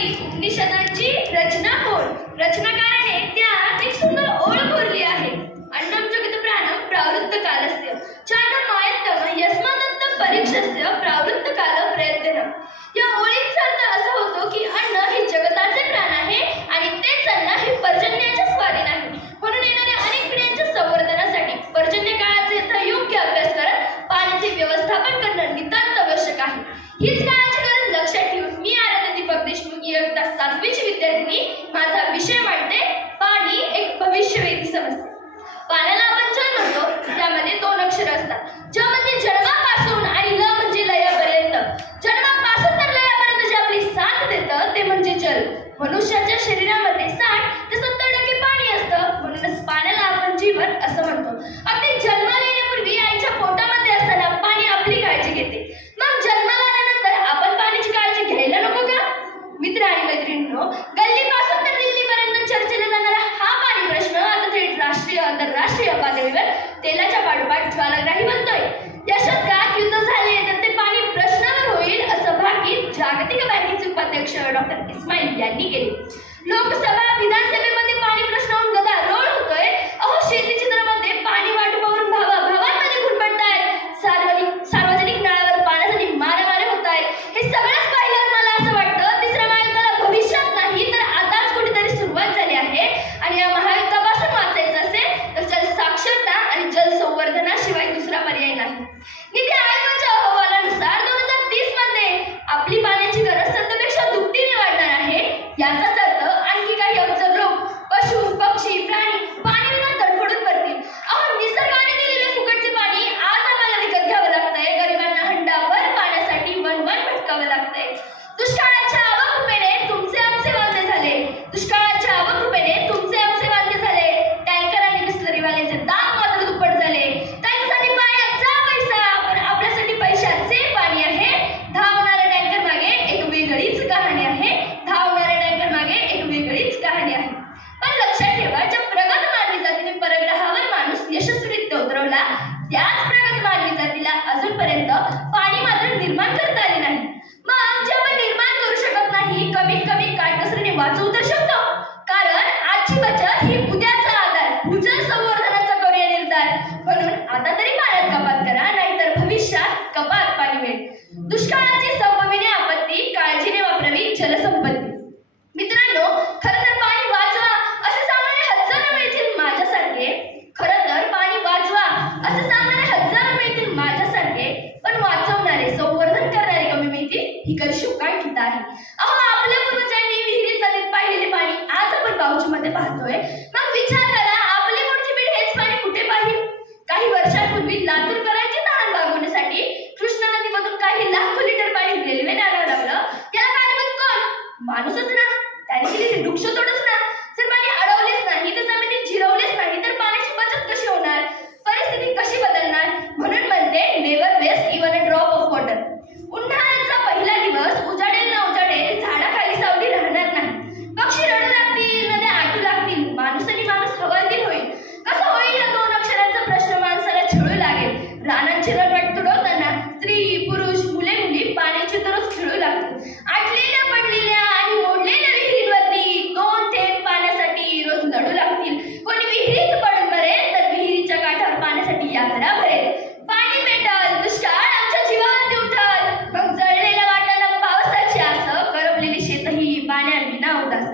कवी उपनिषदांची रचना कोण? रचनाकाराने त्यात एक सुंदर ओळ कोरली आहे. अन्नम जगत प्राणम प्रावृत्त कालस्य चांडम मायत्तम यस्मादत्त परीक्षस्य प्रावृत्त काल प्रयत्न. या ओळीचा अर्थ असा होतो की अन्न हे जगताचे प्राण आहे आणि तेच अन्न हे पर्जन्याच्या स्वाधीन आहे. म्हणून येणाऱ्या अनेक पिढ्यांच्या संवर्धनासाठी पर्जन्य काळाचे योग्य अभ्यास करत पाण्याचे व्यवस्थापन करणं नितांत आवश्यक आहे. हीच काळाची गरज लक्षात ठेवून मी आराध्य दीपक देशमुख इयत्ता 7वीची विद्यार्थिनी माझा विषय मांडते. पाणी एक भविष्यवेधी समस्या. पाण्याला आपण जल म्हणतो, त्यामध्ये 2 अक्षर असतात. ज म्हणजे जन्मापासून आणि ल म्हणजे लयापर्यंत. जन्मापासून तर लयापर्यंत जे आपली साथ देतं ते म्हणजे जल. मनुष्याच्या शरीरामध्ये 60 ते 70% पाणी असतं, म्हणूनच पाण्याला आपण जीवन असं म्हणतो. अगदी जन्माला येण्यापूर्वी आईच्या पोटामध्ये असताना पाणी आपली काळजी घेते. मग जन्माला आल्यानंतर आपण पाण्याची काळजी घ्यायला नको का? मित्र आणि मैत्रिणींनो, गल्लीपासून तर दिल्लीपर्यंत चर्चेला जाणारा हा पाणी प्रश्न आता थेट राष्ट्रीय आंतरराष्ट्रीय पातळीवर तेलाच्या पाठोपाठ ज्वालाग्राही बनतोय. या शतकात युद्ध झाले तर ते पाणी प्रश्नावर होईल असं भाकीत जागतिक बँकेचे उपाध्यक्ष डॉक्टर इस्माईल यांनी केले. लोकसभा विधानसभेमध्ये पाणी प्रश्नावरून गदारोळ होतोय. अहो, शेती क्षेत्रामध्ये पाणी वाटपावरून भावांमध्ये खुरपडतायत. सार्वजनिक नळावर पाण्यासाठी मारामारी होत आहे. हे सगळंच पाहिल्यावर मला असं वाटतं तिसऱ्या महायुद्धाला भविष्यात नाही तर आताच कुठेतरी सुरुवात झाली आहे. आणि या महायुद्धापासून वाचायचं असेल तर जल साक्षरता आणि जल संवर्धनाशिवाय दुसरा पर्याय नाही. नीती आयोगाच्या अहवालानुसार 2030 मध्ये आपली पाण्याची गरज सध्यापेक्षा दुपटीने वाढणार आहे. याचाच अर्थ आणखी काही अब्ज लोक, पशु, पक्षी, प्राणी पाणी विना तडफडून पडतील. अहो, निसर्गाने दिलेले फुकटचे पाणी आज आम्हाला विकत घ्यावं लागतंय. गरिबांना हंडाभर पाण्यासाठी वन भटकावं लागतंय. दुष्काळाच्या आवक-कृपेने तुमचे आमचे वांदे झाले. दुष्काळाच्या आवक-कृपेने तुमचे आमचे वांदे झाले. टँकर आणि बिस्लरीवाल्याचे दाम मात्र दुप्पट झाले. त्यांच्यासाठी पाण्याचा पैसा, पण आपल्यासाठी पैशाचे पाणी आहे. धावणाऱ्या टँकर मागे एक वेगळीच कहाणी आहे. पण लक्षात ठेवा, ज्या प्रगत मानवी जातीने परग्रहावर माणूस यशस्वीरित्या उतरवला त्याच प्रगत मानवी जातीला अजूनपर्यंत पाणी मात्र निर्माण करता आले नाही. मग जे आपण निर्माण करू शकत नाही, कमीत कमी काटकसरीने वाचवू तर शकतो. कारण आजची बचत ही उद्याचा आधार. भूजल संवर्धनाचा करूया निर्धार. म्हणून आता तरी पाण्यात कपात करा, नाहीतर भविष्यात कपात पाणी मिळेल. दुष्काळाची संभवित आपत्ती काळजीने वापरावी जलसंपत्ती. मित्रांनो, खरं तर पाणी वाचवा असं सांगणारे हजारो मिळतील माझ्यासारखे. पण वाचवणारे, संवर्धन करणारे कमी मिळतील ही कशी काय चिंता आहे. अहो, आपल्या पूर्वजांनी विहिरीत नदीत पाहिलेले पाणी आज आपण पाऊचमध्ये पाहतोय. मग विचार करा, आपली पुढची पिढी हेच पाणी कुठे पाहिल? काही वर्षांपूर्वी लातूरकरांची तहान भागवण्यासाठी कृष्णा नदीमधून काही लाखो लिटर पाणी रेल्वेने आणावं लागलं. त्याला कारणीभूत कोण? माणूसच ना. त्याने केलेली वृक्षतोडच ना. जर पाणी अडवलेच नाही तर जमिनीत जिरवलेच नाही तर पाण्याची बचत कशी होणार? परिस्थिती कशी बदलणार? म्हणून म्हणते never waste even a drop of water. उन्हाळ्याचा पहिला दिवस उजाडेल ना उजाडेल, झाडाखाली सावली राहणार नाही. पक्षी रडू लागतील, नद्या आटू लागतील, माणूस आणि माणूस हवालदिल होईल. कसं होईल? या 2 अक्षरांचा प्रश्न माणसाला छळू लागेल. रानांची रंगट तुडवताना स्त्री, पुरुष, मुले, मुली पाण्याची दररोज खेळू लागतील. आटलेल्या, पडलेल्या आणि मोडलेल्या विहिरींवरती 2 थेंब पाण्यासाठी रोज लढू लागतील. कोणी विहिरीत पडून मरेल तर विहिरीच्या काठावर पाण्यासाठी यात्रा भरेल. पाणी पेटल, दुष्काळ आमच्या जीवावरती उठल. मग जळलेल्या वाटाला पावसाची आस, करपलेली शेतही पाण्याविना उदास.